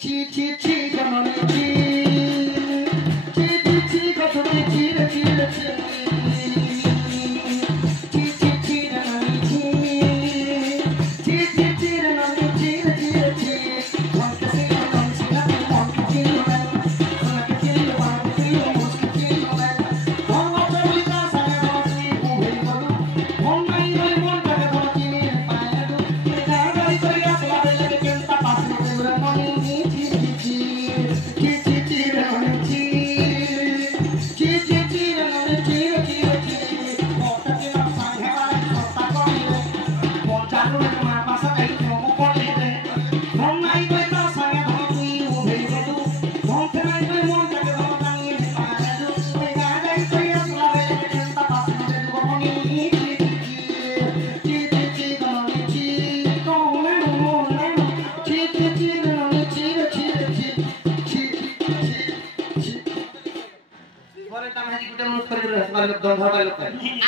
ছি ছি ছি জননী ছি ছি ছি ছি কতটি চিরে চিরে ছি ছি ছি ছি জননী ছি ছি ছি ছি জননী চিরে চিরে ছি মনকে ছিল মনকে ছিল মনকে ছিল মনকে ছিল মনকে ছিল মনকে ছিল মন চলিতা সামনে বসি উভে বলু মন নাই বলে মনটাকে ধরছি পায়ে দু গাড়ি করে আসলা বেলে কেনটা পাশে পুরো মনি ছি ছি ছি ছি ছি ছি জননী ছি ছি ছি ছি জননী চিরে চিরে ছি মনটাকে সামনে বাড়ি সস্তা করিলে মন চালু মা পাশা গাই জম করিলে মন নাই বলে তা সামনে ধরছি উভে বলু মন নাই বলে মনটাকে ধরছি পায়ে দু গাড়ি করে আসলা বেলে কেনটা পাশে পুরো মনি ছি ছি ছি ছি জননী ছি কোনে মনে ছি ছি ছি জননী চিরে চিরে ছি ছি ছি পরে তাম হাজি গুটে মুস করে দিলে সবার লোক দম ধরবা লোক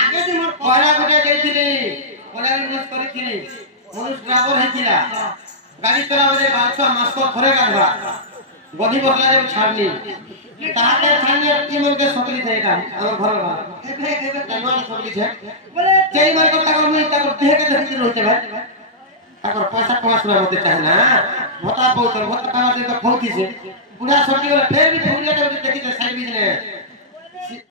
আগে যে মোর পয়লা গুটে যাইছিলি পয়লা মুস করিছিলি মানুষ ড্রাইভার হইছিলা গাড়ি চলাবে বারসা মাস ঘরে গাধবা গদি বসলা যে ছাড়লি তাহাতে ছাড়লি কি মনকে সকলি থাকে এটা আমার ঘর ঘর এবে জানোয়ার সকলি আছে বলে যেই মার কথা কর মুই তাকর দেহকে দেখি রইতে ভাই তাকর পয়সা কমাসবার মধ্যে চায় না ভতা পৌঁছল ভতা পাওয়া দিয়ে তো খৌতিছে বুড়া সরকি গেল ফের বি ভুলিয়াটা দেখিতে সাইড বিজনে